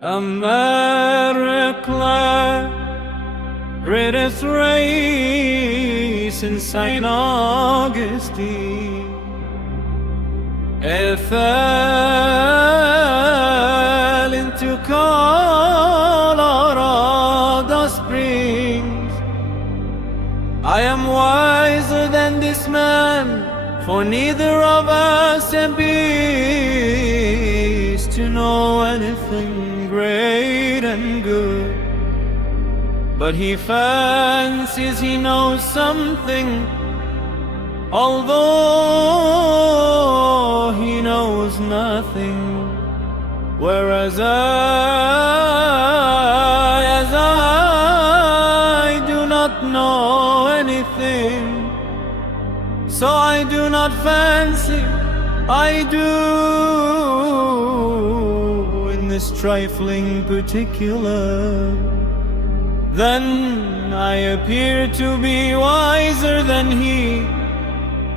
America, greatest race in St. Augustine, it fell into Colorado Springs. I am wiser than this man, for neither of us appears to know anything great and good, but he fancies he knows something, although he knows nothing. Whereas I do not know anything, so I do not fancy I do in this trifling particular. Then I appear to be wiser than he,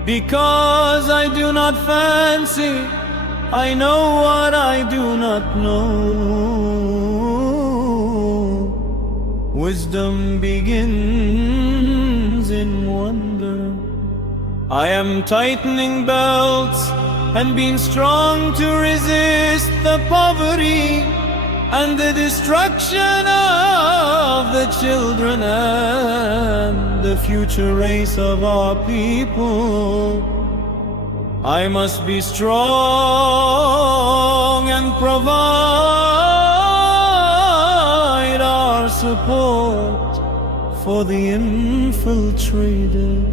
because I do not fancy I know what I do not know. Wisdom begins in wonder. I am tightening belts and being strong to resist the poverty and the destruction of the children and the future race of our people. I must be strong and provide our support for the infiltrated.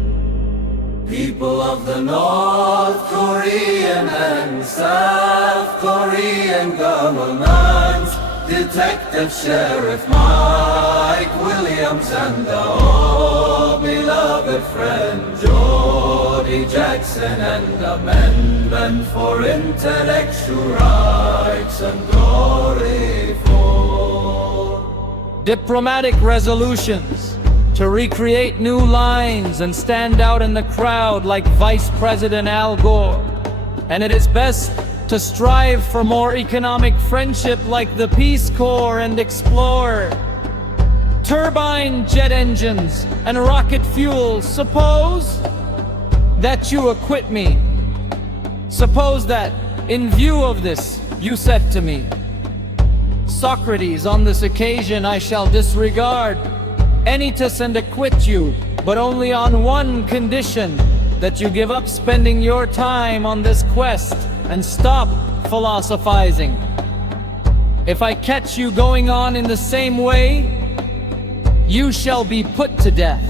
People of the North Korean and South Korean governments, Detective Sheriff Mike Williams and the old beloved friend Jody Jackson, and Amendment for Intellectual Rights and Glory for diplomatic resolutions to recreate new lines and stand out in the crowd like Vice President Al Gore. And it is best to strive for more economic friendship like the Peace Corps and explore turbine jet engines and rocket fuel. Suppose that you acquit me. Suppose that, in view of this, you said to me, Socrates, on this occasion I shall disregard Anytus and acquit you, but only on one condition, that you give up spending your time on this quest and stop philosophizing. If I catch you going on in the same way, you shall be put to death.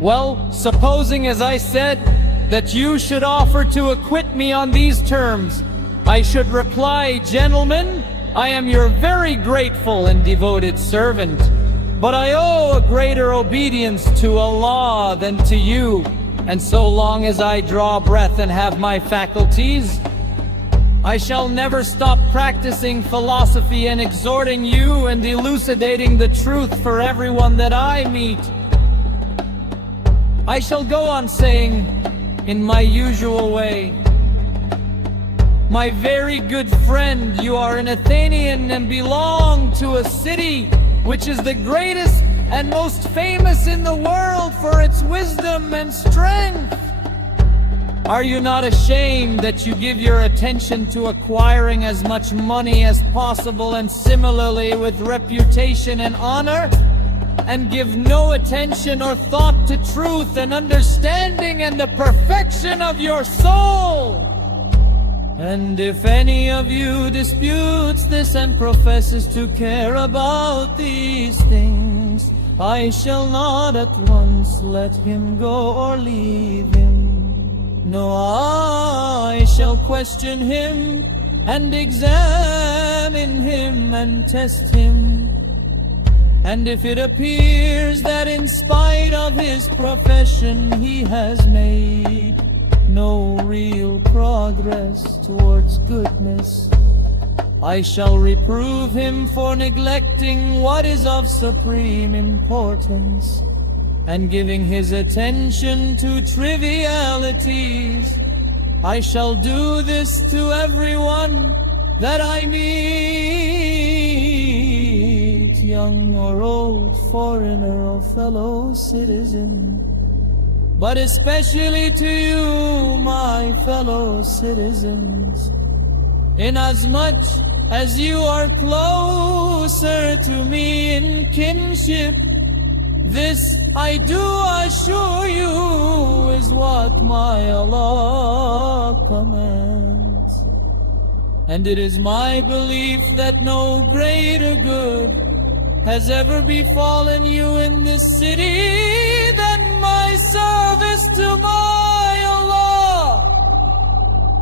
Well, supposing, as I said, that you should offer to acquit me on these terms, I should reply, gentlemen, I am your very grateful and devoted servant, but I owe a greater obedience to Allah than to you, and so long as I draw breath and have my faculties, I shall never stop practicing philosophy and exhorting you and elucidating the truth for everyone that I meet. I shall go on saying, in my usual way, my very good friend, you are an Athenian and belong to a city which is the greatest and most famous in the world for its wisdom and strength. Are you not ashamed that you give your attention to acquiring as much money as possible, and similarly with reputation and honor, and give no attention or thought to truth and understanding and the perfection of your soul? And if any of you disputes this and professes to care about these things, I shall not at once let him go or leave him. No, I shall question him and examine him and test him. And if it appears that in spite of his profession he has made no real progress towards goodness, I shall reprove him for neglecting what is of supreme importance and giving his attention to trivialities. I shall do this to everyone that I meet. foreigner or fellow citizen, but especially to you, my fellow citizens, inasmuch as you are closer to me in kinship. This I do assure you is what my Allah commands. And it is my belief that no greater good has ever befallen you in this city than my service to my Allah.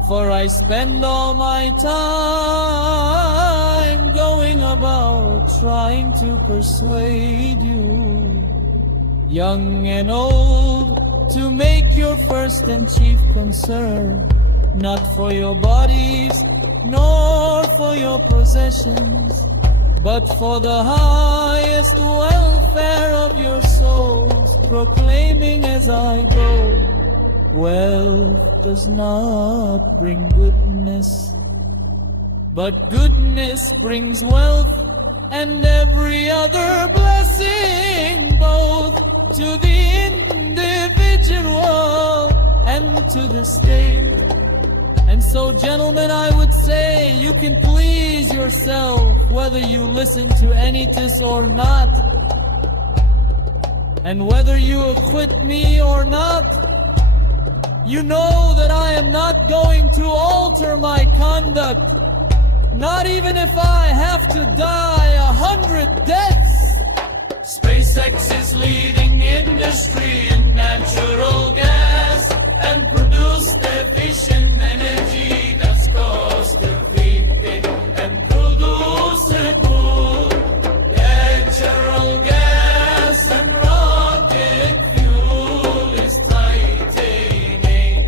For I spend all my time going about trying to persuade you, young and old, to make your first and chief concern, not for your bodies, nor for your possessions, but for the highest welfare of your souls, proclaiming as I go, wealth does not bring goodness, but goodness brings wealth and every other blessing, both to the individual and to the state. And so, gentlemen, I would say you can please yourself whether you listen to Anytus or not, and whether you acquit me or not. You know that I am not going to alter my conduct, not even if I have to die 100 deaths. SpaceX is leading industry in natural gas and produce efficient energy that's cost effective and producible. Natural gas and rocket fuel is tightening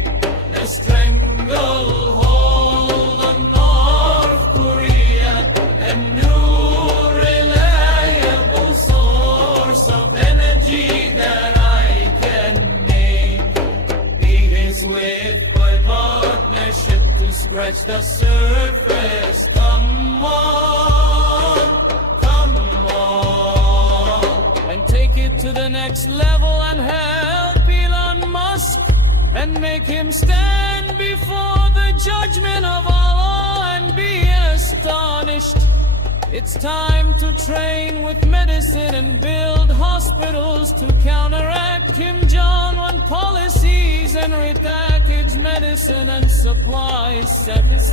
a stranglehold on North Korea, and new reliable source of energy that I can name. It is with my partnership to scratch the surface. Come on, and take it to the next level and help Elon Musk and make him stand before the judgment of Allah and be astonished. It's time to train with medicine and build hospitals to counteract Kim Jong-un policies and repackage medicine and supplies.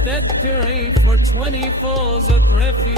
Sectarian for 24s of refuge.